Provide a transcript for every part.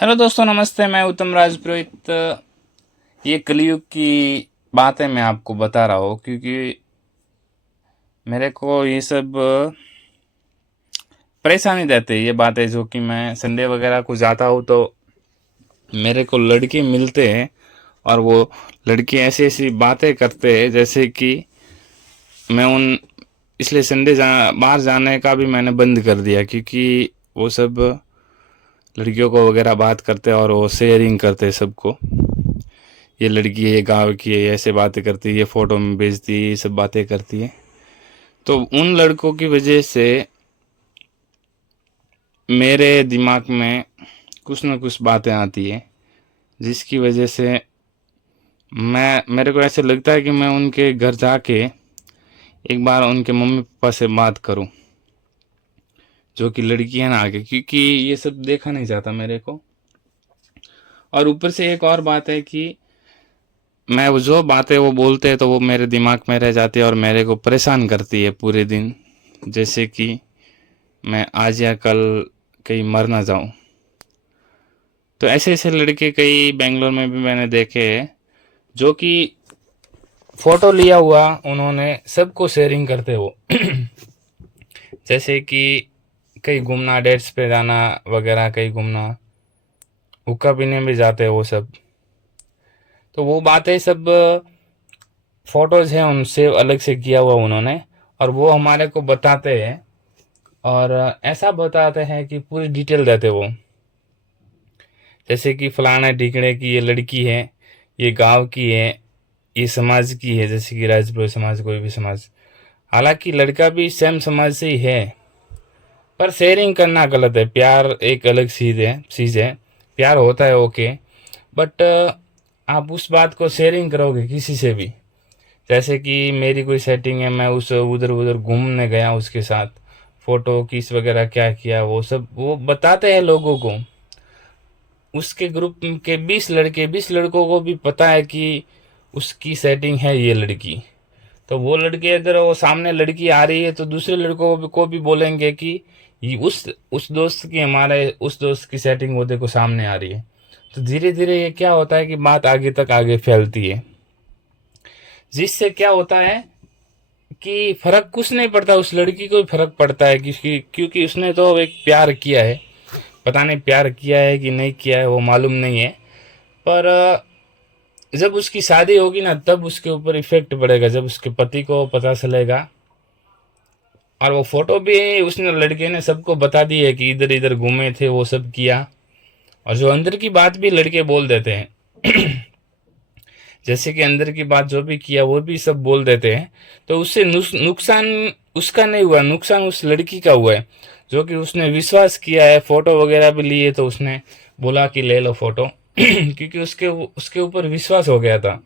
Hello दोस्तों, नमस्ते। मैं उत्तम राजपुरोहित। ये कलयुग की बातें मैं आपको बता रहा हूँ क्योंकि मेरे को ये सब परेशानी देते हैं। ये बातें जो कि मैं संडे वगैरह को जाता हूँ तो मेरे को लड़के मिलते हैं और वो लड़के ऐसी ऐसी बातें करते हैं जैसे कि मैं उन इसलिए बाहर जाने का भी मैंने बंद कर दिया क्योंकि वो सब लड़कियों को वगैरह बात करते हैं और वो शेयरिंग करते हैं सबको। ये लड़की है, गाँव की है, ऐसे बातें करती है, ये फ़ोटो में भेजती है, ये सब बातें करती है। तो उन लड़कों की वजह से मेरे दिमाग में कुछ ना कुछ बातें आती है जिसकी वजह से मेरे को ऐसे लगता है कि मैं उनके घर जाके एक बार उनके मम्मी पापा से बात करूं, जो कि लड़की है ना आगे, क्योंकि ये सब देखा नहीं जाता मेरे को। और ऊपर से एक और बात है कि मैं वो जो बातें वो बोलते हैं तो वो मेरे दिमाग में रह जाती है और मेरे को परेशान करती है पूरे दिन, जैसे कि मैं आज या कल कहीं मर ना जाऊं। तो ऐसे ऐसे लड़के कई बेंगलोर में भी मैंने देखे हैं जो कि फ़ोटो लिया हुआ उन्होंने सबको शेयरिंग करते हो जैसे कि कहीं घूमना, डेट्स पे जाना वगैरह, कहीं घूमना, हुक्का पीने भी जाते हैं वो सब। तो वो बातें सब फोटोज हैं उनसे अलग से किया हुआ उन्होंने, और वो हमारे को बताते हैं। और ऐसा बताते हैं कि पूरी डिटेल देते वो, जैसे कि फलाना ढिकड़े की ये लड़की है, ये गांव की है, ये समाज की है, जैसे कि राजपुर समाज, कोई भी समाज। हालांकि लड़का भी सेम समाज से ही है, पर शेयरिंग करना गलत है। प्यार एक अलग चीज़ है। प्यार होता है, ओके, बट आप उस बात को शेयरिंग करोगे किसी से भी, जैसे कि मेरी कोई सेटिंग है, मैं उस उधर उधर घूमने गया उसके साथ, फोटो किस वगैरह क्या किया, वो सब वो बताते हैं लोगों को। उसके ग्रुप के 20 लड़कों को भी पता है कि उसकी सेटिंग है ये लड़की। तो वो लड़के, अगर वो सामने लड़की आ रही है तो दूसरे लड़कों को भी बोलेंगे कि ये उस दोस्त की, हमारे उस दोस्त की सेटिंग वो देखो सामने आ रही है। तो धीरे धीरे ये क्या होता है कि बात आगे तक आगे फैलती है, जिससे क्या होता है कि फर्क कुछ नहीं पड़ता, उस लड़की को ही फर्क पड़ता है क्योंकि उसने तो एक प्यार किया है। पता नहीं प्यार किया है कि नहीं किया है, वो मालूम नहीं है। पर जब उसकी शादी होगी ना, तब उसके ऊपर इफेक्ट पड़ेगा, जब उसके पति को पता चलेगा। और वो फोटो भी उसने, लड़के ने सबको बता दी है कि इधर इधर घूमे थे, वो सब किया। और जो अंदर की बात भी लड़के बोल देते हैं जैसे कि अंदर की बात जो भी किया वो भी सब बोल देते हैं। तो उससे नुकसान उसका नहीं हुआ, नुकसान उस लड़की का हुआ है, जो कि उसने विश्वास किया है। फोटो वगैरह भी लिए तो उसने बोला कि ले लो फोटो क्योंकि उसके उसके ऊपर विश्वास हो गया था।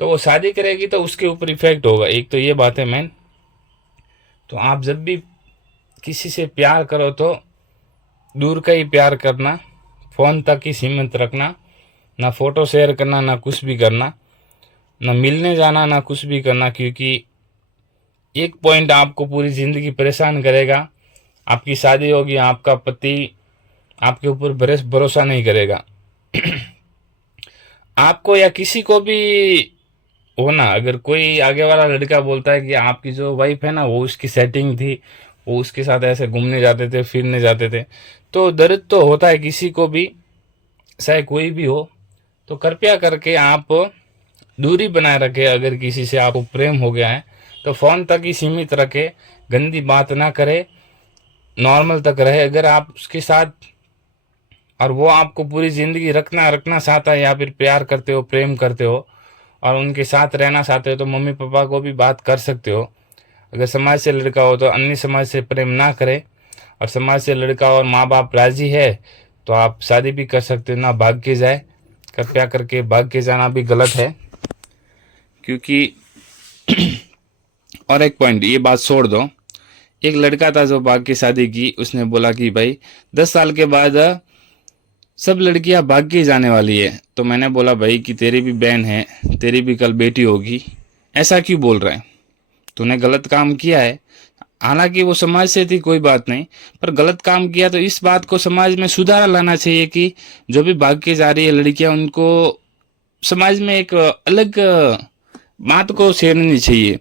तो वो शादी करेगी तो उसके ऊपर इफेक्ट होगा, एक तो ये बात है मैन। तो आप जब भी किसी से प्यार करो तो दूर का ही प्यार करना, फ़ोन तक ही सीमित रखना, ना फोटो शेयर करना, ना कुछ भी करना, ना मिलने जाना, ना कुछ भी करना। क्योंकि एक पॉइंट आपको पूरी ज़िंदगी परेशान करेगा। आपकी शादी होगी, आपका पति आपके ऊपर भरोसा नहीं करेगा आपको या किसी को भी होना। अगर कोई आगे वाला लड़का बोलता है कि आपकी जो वाइफ है ना, वो उसकी सेटिंग थी, वो उसके साथ ऐसे घूमने जाते थे, फिरने जाते थे, तो दर्द तो होता है किसी को भी, चाहे कोई भी हो। तो कृपया करके आप दूरी बनाए रखें। अगर किसी से आपको प्रेम हो गया है तो फ़ोन तक ही सीमित रखें, गंदी बात ना करे, नॉर्मल तक रहे। अगर आप उसके साथ, और वो आपको पूरी ज़िंदगी रखना रखना चाहता है, या फिर प्यार करते हो, प्रेम करते हो और उनके साथ रहना चाहते हो, तो मम्मी पापा को भी बात कर सकते हो। अगर समाज से लड़का हो तो अन्य समाज से प्रेम ना करे, और समाज से लड़का और माँ बाप राजी है तो आप शादी भी कर सकते हो, ना भाग के जाए। कृपया करके भाग के जाना भी गलत है, क्योंकि और एक पॉइंट, ये बात छोड़ दो। एक लड़का था जो भाग की शादी की, उसने बोला कि भाई 10 साल के बाद सब लड़कियां भाग के जाने वाली है। तो मैंने बोला भाई कि तेरी भी बहन है, तेरी भी कल बेटी होगी, ऐसा क्यों बोल रहा है? तूने गलत काम किया है। हालांकि वो समाज से थी, कोई बात नहीं, पर गलत काम किया तो इस बात को समाज में सुधार लाना चाहिए कि जो भी भाग के जा रही है लड़कियां, उनको समाज में एक अलग बात को छेड़नी चाहिए।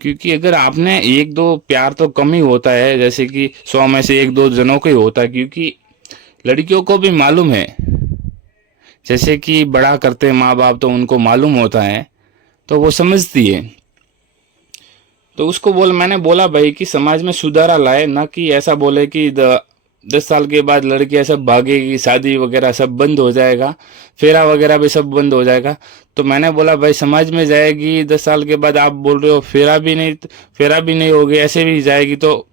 क्योंकि अगर आपने एक दो प्यार तो कम ही होता है, जैसे कि 100 में से एक दो जनों को ही होता है, क्योंकि लड़कियों को भी मालूम है, जैसे कि बड़ा करते हैं माँ बाप तो उनको मालूम होता है, तो वो समझती है। तो उसको मैंने बोला भाई कि समाज में सुधारा लाए, ना कि ऐसा बोले कि 10 साल के बाद लड़कियां सब भागेगी, शादी वगैरह सब बंद हो जाएगा, फेरा वगैरह भी सब बंद हो जाएगा। तो मैंने बोला भाई समाज में जाएगी 10 साल के बाद, आप बोल रहे हो फेरा भी नहीं होगी, ऐसे भी जाएगी, तो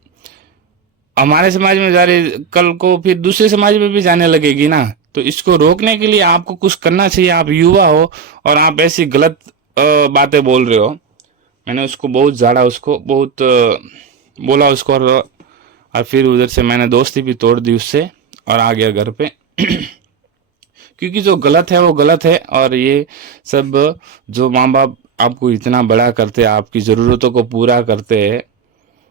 हमारे समाज में जा रही, कल को फिर दूसरे समाज में भी जाने लगेगी ना। तो इसको रोकने के लिए आपको कुछ करना चाहिए। आप युवा हो और आप ऐसी गलत बातें बोल रहे हो। मैंने उसको बहुत झाड़ा, उसको बहुत बोला उसको, और फिर उधर से मैंने दोस्ती भी तोड़ दी उससे और आ गया घर पे। क्योंकि जो गलत है वो गलत है, और ये सब जो माँ बाप आपको इतना बड़ा करते हैं, आपकी ज़रूरतों को पूरा करते हैं,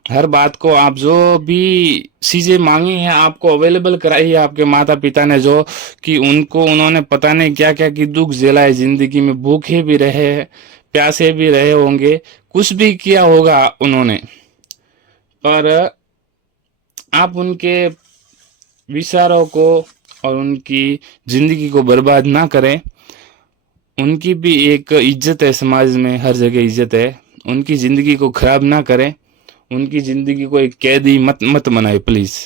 हर बात को आप जो भी चीज़ें मांगी हैं आपको अवेलेबल कराई है आपके माता पिता ने, जो कि उन्होंने पता नहीं क्या क्या की दुख झेला है ज़िंदगी में, भूखे भी रहे, प्यासे भी रहे होंगे, कुछ भी किया होगा उन्होंने, पर आप उनके विचारों को और उनकी ज़िंदगी को बर्बाद ना करें। उनकी भी एक इज्जत है, समाज में हर जगह इज्जत है। उनकी ज़िंदगी को ख़राब ना करें, उनकी ज़िंदगी को एक कैदी मत बनाए प्लीज़।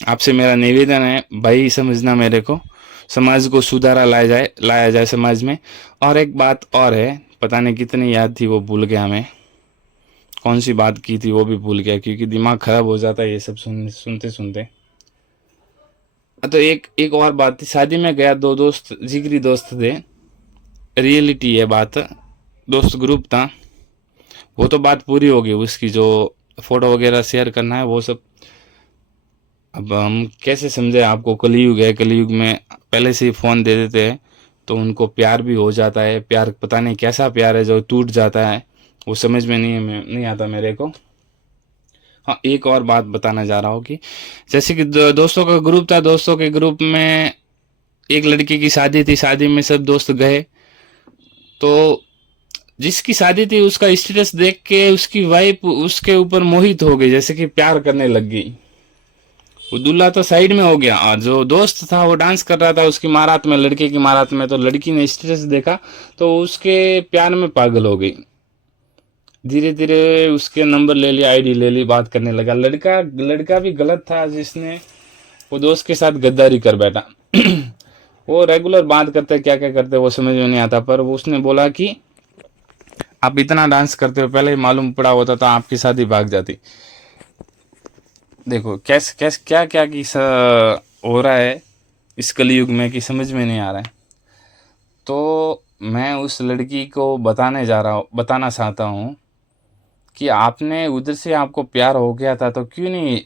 आपसे मेरा निवेदन है भाई, समझना मेरे को, समाज को सुधारा लाया जाए समाज में। और एक बात और है, पता नहीं कितनी याद थी वो भूल गया मैं, कौन सी बात की थी वो भी भूल गया, क्योंकि दिमाग ख़राब हो जाता है ये सब सुनते सुनते। तो एक और बात थी, शादी में गया, दो दोस्त, जिगरी दोस्त थे, रियलिटी है बात, दोस्त ग्रुप था, वो तो बात पूरी हो गई उसकी, जो फोटो वगैरह शेयर करना है वो सब। अब हम कैसे समझे आपको, कलयुग है, कलयुग में पहले से ही फ़ोन दे देते हैं तो उनको प्यार भी हो जाता है। प्यार पता नहीं कैसा प्यार है जो टूट जाता है, वो समझ में नहीं आता मेरे को। हाँ, एक और बात बताना जा रहा हूँ कि जैसे कि दोस्तों का ग्रुप था, दोस्तों के ग्रुप में एक लड़की की शादी थी, शादी में सब दोस्त गए, तो जिसकी शादी थी उसका स्टेटस देख के उसकी वाइफ उसके ऊपर मोहित हो गई, जैसे कि प्यार करने लग गई। वो दूल्हा तो साइड में हो गया और जो दोस्त था वो डांस कर रहा था उसकी मारात में, लड़के की मारात में, तो लड़की ने स्टेटस देखा तो उसके प्यार में पागल हो गई। धीरे धीरे उसके नंबर ले लिया, आईडी ले ली, बात करने लगा। लड़का भी गलत था जिसने वो दोस्त के साथ गद्दारी कर बैठा। वो रेगुलर बात करते, क्या क्या करते वो समझ में नहीं आता, पर वो उसने बोला कि आप इतना डांस करते हो, पहले ही मालूम पड़ा होता तो आपकी शादी भाग जाती। देखो कैसे कैसे क्या क्या की हो रहा है इस कलयुग में कि समझ में नहीं आ रहा है। तो मैं उस लड़की को बताना चाहता हूँ कि आपने उधर से, आपको प्यार हो गया था तो क्यों नहीं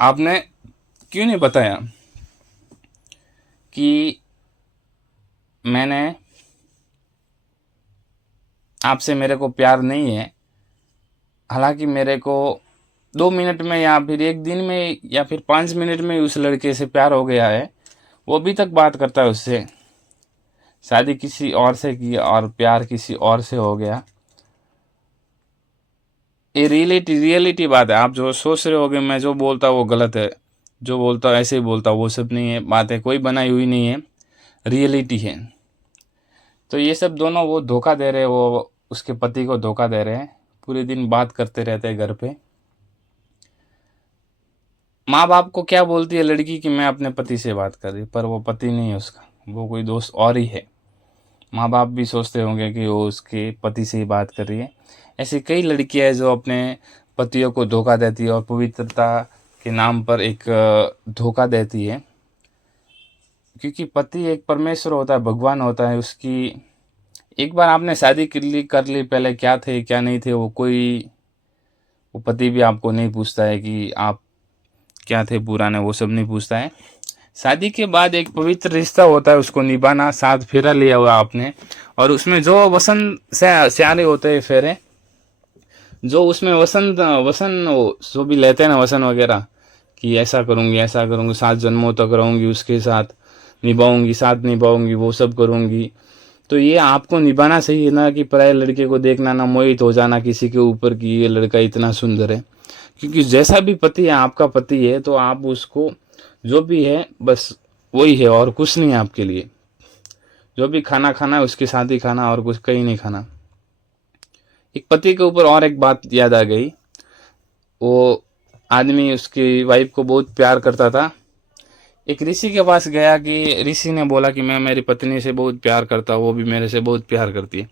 आपने क्यों नहीं बताया कि मैंने आपसे, मेरे को प्यार नहीं है। हालांकि मेरे को 2 मिनट में या फिर एक दिन में या फिर 5 मिनट में उस लड़के से प्यार हो गया है, वो अभी तक बात करता है उससे। शादी किसी और से की और प्यार किसी और से हो गया। ये रियलिटी बात है। आप जो सोच रहे होगे मैं जो बोलता वो गलत है, जो बोलता ऐसे ही बोलता, वो सब नहीं है, बात है कोई बनाई हुई नहीं है, रियलिटी है। तो ये सब दोनों वो धोखा दे रहे हैं, वो उसके पति को धोखा दे रहे हैं, पूरे दिन बात करते रहते हैं घर पे। माँ बाप को क्या बोलती है लड़की कि मैं अपने पति से बात कर रही, पर वो पति नहीं है उसका, वो कोई दोस्त और ही है। माँ बाप भी सोचते होंगे कि वो उसके पति से ही बात कर रही है। ऐसी कई लड़कियां हैं जो अपने पतियों को धोखा देती है और पवित्रता के नाम पर एक धोखा देती है। क्योंकि पति एक परमेश्वर होता है, भगवान होता है। उसकी एक बार आपने शादी कर ली, पहले क्या थे क्या नहीं थे वो पति भी आपको नहीं पूछता है कि आप क्या थे पुराने, वो सब नहीं पूछता है। शादी के बाद एक पवित्र रिश्ता होता है, उसको निभाना। साथ फेरा लिया हुआ आपने, और उसमें जो वसंत स्याले होते हैं फेरे, जो उसमें वसन वसन जो भी लेते हैं ना, वसन वगैरह, कि ऐसा करूँगी 7 जन्मों तक रहूँगी उसके साथ, निभाऊंगी, साथ निभाऊंगी, वो सब करूँगी। तो ये आपको निभाना सही है ना, कि पराये लड़के को देखना ना, मोहित हो जाना किसी के ऊपर कि ये लड़का इतना सुंदर है। क्योंकि जैसा भी पति है, आपका पति है, तो आप उसको जो भी है बस वही है, और कुछ नहीं है आपके लिए। जो भी खाना खाना है उसके साथ ही खाना, और कुछ कहीं नहीं खाना। एक पति के ऊपर और एक बात याद आ गई। वो आदमी उसकी वाइफ को बहुत प्यार करता था। एक ऋषि के पास गया कि ऋषि ने बोला कि मैं मेरी पत्नी से बहुत प्यार करता हूँ, वो भी मेरे से बहुत प्यार करती है।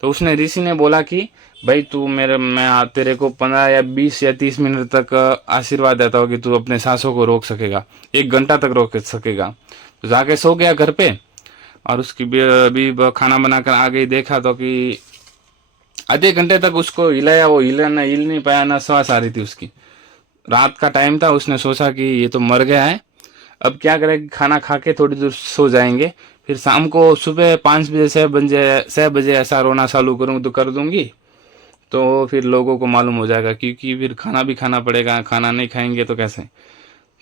तो उसने ऋषि ने बोला कि भाई तू मैं तेरे को 15 या 20 या 30 मिनट तक आशीर्वाद देता हूँ कि तू अपने सांसों को रोक सकेगा, 1 घंटा तक रोक सकेगा। तो जाके सो गया घर पे, और उसकी भी खाना बनाकर आ गई। देखा तो कि आधे घंटे तक उसको हिलाया, वो हिल नहीं पाया, ना सांस आ रही थी उसकी। रात का टाइम था, उसने सोचा कि ये तो मर गया है, अब क्या करें, खाना खा के थोड़ी देर सो जाएंगे, फिर शाम को सुबह 5 बजे 6 बजे ऐसा रोना चालू करूँ तो कर दूंगी, तो फिर लोगों को मालूम हो जाएगा, क्योंकि फिर खाना भी खाना पड़ेगा, खाना नहीं खाएंगे तो कैसे।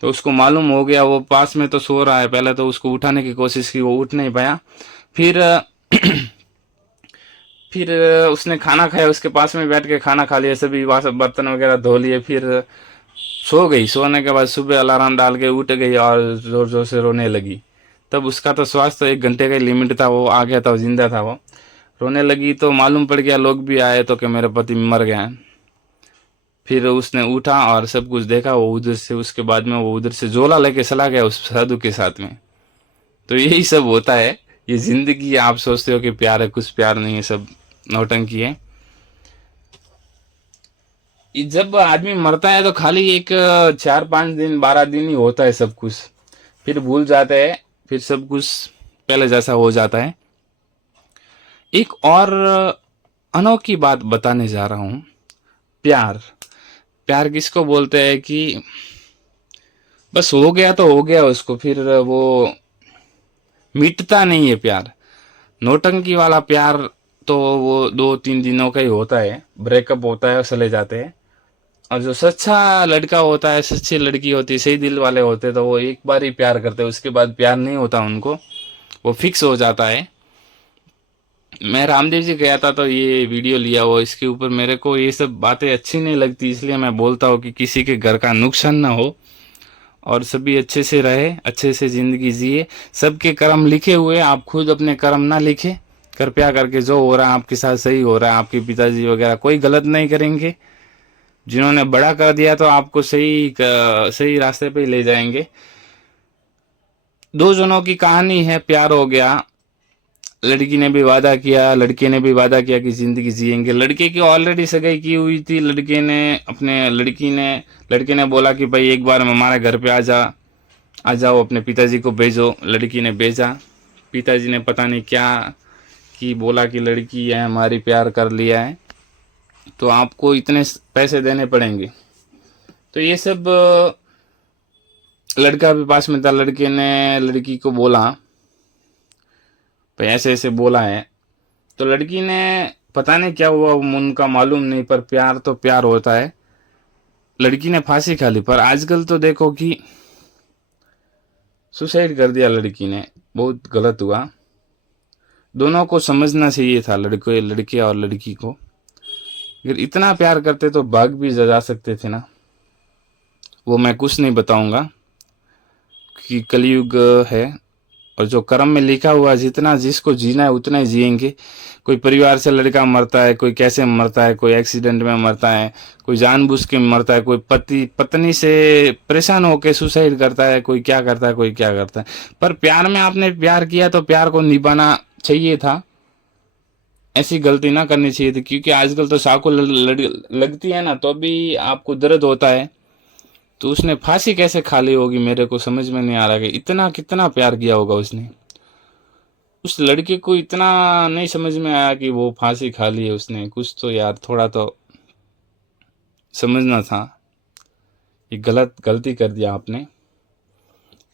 तो उसको मालूम हो गया, वो पास में तो सो रहा है। पहले तो उसको उठाने की कोशिश की, वो उठ नहीं पाया। फिर फिर उसने खाना खाया, उसके पास में बैठ के खाना खा लिया, सभी बर्तन वगैरह धो लिए, फिर सो गई। सोने के बाद सुबह अलार्म डाल के उठ गई और जोर जोर से रोने लगी। तब उसका तो स्वास्थ्य तो 1 घंटे का ही लिमिट था, वो आ गया था, वो जिंदा था। वो रोने लगी तो मालूम पड़ गया, लोग भी आए तो कि मेरे पति मर गए हैं। फिर उसने उठा और सब कुछ देखा, वो उधर से, उसके बाद में वो उधर से झोला लेके चला गया उस साधु के साथ में। तो यही सब होता है, ये जिंदगी। आप सोचते हो कि प्यार है, कुछ प्यार नहीं है, सब नौटंकी है। जब आदमी मरता है तो खाली एक 4 5 दिन 12 दिन ही होता है सब कुछ, फिर भूल जाते हैं, फिर सब कुछ पहले जैसा हो जाता है। एक और अनोखी बात बताने जा रहा हूं। प्यार, प्यार किसको बोलते हैं कि बस हो गया तो हो गया, उसको फिर वो मिटता नहीं है प्यार। नौटंकी वाला प्यार तो वो 2 3 दिनों का ही होता है, ब्रेकअप होता है और चले जाते हैं। और जो सच्चा लड़का होता है, सच्ची लड़की होती है, सही दिल वाले होते हैं, तो वो एक बार ही प्यार करते हैं, उसके बाद प्यार नहीं होता उनको, वो फिक्स हो जाता है। मैं रामदेव जी गया था तो ये वीडियो लिया हुआ, इसके ऊपर मेरे को ये सब बातें अच्छी नहीं लगती, इसलिए मैं बोलता हूँ कि किसी के घर का नुकसान ना हो, और सभी अच्छे से रहे, अच्छे से जिंदगी जिए। सबके कर्म लिखे हुए, आप खुद अपने कर्म ना लिखे। कृपया करके जो हो रहा है आपके साथ सही हो रहा है, आपके पिताजी वगैरह कोई गलत नहीं करेंगे। जिन्होंने बड़ा कर दिया तो आपको सही रास्ते पे ही ले जाएंगे। 2 जनों की कहानी है, प्यार हो गया, लड़की ने भी वादा किया, लड़के ने भी वादा किया कि जिंदगी जिएंगे। लड़के की ऑलरेडी सगाई की हुई थी, लड़के ने बोला कि भाई एक बार हमारे घर पे आ जाओ, अपने पिताजी को भेजो। लड़की ने भेजा, पिताजी ने पता नहीं क्या कि बोला कि लड़की है हमारी, प्यार कर लिया है तो आपको इतने पैसे देने पड़ेंगे। तो ये सब लड़का भी पास में था, लड़के ने लड़की को बोला भाई ऐसे ऐसे बोला है। तो लड़की ने पता नहीं क्या हुआ, उनका मालूम नहीं, पर प्यार तो प्यार होता है। लड़की ने फांसी खा ली, पर आजकल तो देखो कि सुसाइड कर दिया लड़की ने, बहुत गलत हुआ। दोनों को समझना चाहिए था, लड़के और लड़की को। अगर इतना प्यार करते तो भाग भी जा सकते थे ना। वो मैं कुछ नहीं बताऊंगा कि कलयुग है, और जो कर्म में लिखा हुआ, जितना जिसको जीना है उतना ही जिएंगे। कोई परिवार से लड़का मरता है, कोई कैसे मरता है, कोई एक्सीडेंट में मरता है, कोई जानबूझ के मरता है, कोई पत्नी से परेशान होकर सुसाइड करता है, कोई क्या करता है, कोई क्या करता है। पर प्यार में आपने प्यार किया तो प्यार को निभाना चाहिए था, ऐसी गलती ना करनी चाहिए थी। क्योंकि आजकल तो चाकू लगती है ना तो भी आपको दर्द होता है। तो उसने फांसी कैसे खा ली होगी, मेरे को समझ में नहीं आ रहा कि इतना कितना प्यार किया होगा उसने। उस लड़के को इतना नहीं समझ में आया कि वो फांसी खा ली है उसने। कुछ तो यार थोड़ा तो समझना था। ये गलती कर दिया आपने।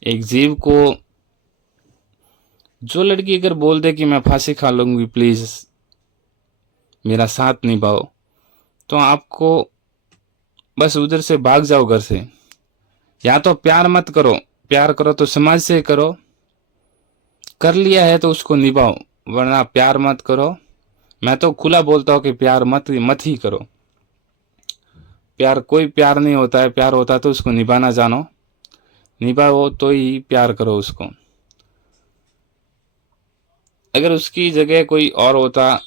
एक जीव को, जो लड़की अगर बोल दे कि मैं फांसी खा लूंगी, प्लीज मेरा साथ निभाओ, तो आपको बस उधर से भाग जाओ घर से। या तो प्यार मत करो, प्यार करो तो समाज से करो, कर लिया है तो उसको निभाओ, वरना प्यार मत करो। मैं तो खुला बोलता हूँ कि प्यार मत मत ही करो। प्यार कोई प्यार नहीं होता है, प्यार होता है तो उसको निभाना जानो, निभाओ तो ही प्यार करो उसको। अगर उसकी जगह कोई और होता,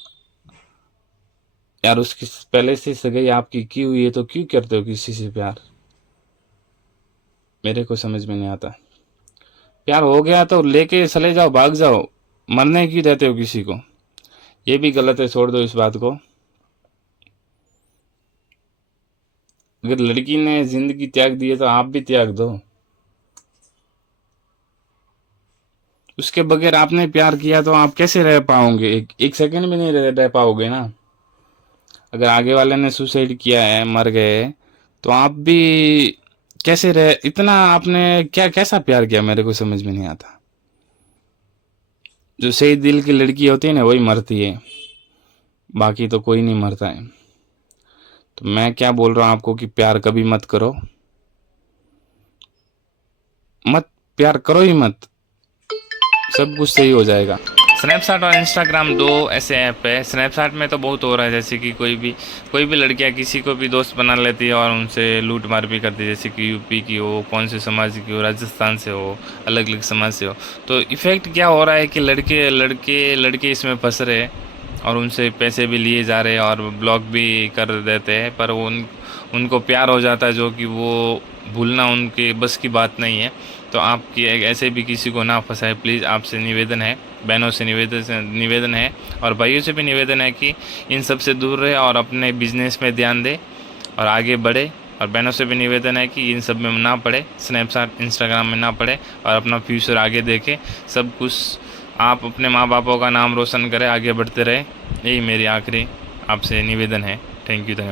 यार उसकी पहले से सगाई आपकी की हुई है तो क्यों करते हो किसी से प्यार? मेरे को समझ में नहीं आता। प्यार हो गया तो लेके चले जाओ, भाग जाओ, मरने क्यों देते हो किसी को? ये भी गलत है, छोड़ दो इस बात को। अगर लड़की ने जिंदगी त्याग दी है तो आप भी त्याग दो। उसके बगैर आपने प्यार किया तो आप कैसे रह पाओगे? एक सेकंड भी नहीं रह पाओगे ना। अगर आगे वाले ने सुसाइड किया है, मर गए, तो आप भी कैसे रहे? इतना आपने क्या कैसा प्यार किया, मेरे को समझ में नहीं आता। जो सही दिल की लड़की होती है ना, वही मरती है, बाकी तो कोई नहीं मरता है। तो मैं क्या बोल रहा हूँ आपको कि प्यार कभी मत करो, मत प्यार करो ही मत, सब कुछ सही हो जाएगा। स्नैपचैट और इंस्टाग्राम दो ऐसे ऐप है। स्नैपचैट में तो बहुत हो रहा है, जैसे कि कोई भी लड़कियां किसी को भी दोस्त बना लेती है और उनसे लूट मार भी करती है, जैसे कि यूपी की हो, कौन से समाज की हो, राजस्थान से हो, अलग अलग समाज से हो। तो इफ़ेक्ट क्या हो रहा है कि लड़के इसमें फंस रहे हैं और उनसे पैसे भी लिए जा रहे हैं और ब्लॉक भी कर देते हैं, पर उनको प्यार हो जाता है, जो कि वो भूलना उनके बस की बात नहीं है। तो आपकी ऐसे भी किसी को ना फंसाए, प्लीज़ आपसे निवेदन है, बहनों से निवेदन है और भाइयों से भी निवेदन है कि इन सब से दूर रहे और अपने बिजनेस में ध्यान दे और आगे बढ़े। और बहनों से भी निवेदन है कि इन सब में ना पड़े, स्नैपचैट इंस्टाग्राम में ना पड़े और अपना फ्यूचर आगे देखें। सब कुछ आप अपने माँ बापों का नाम रोशन करें, आगे बढ़ते रहे। यही मेरी आखिरी आपसे निवेदन है। थैंक यू, धन्यवाद।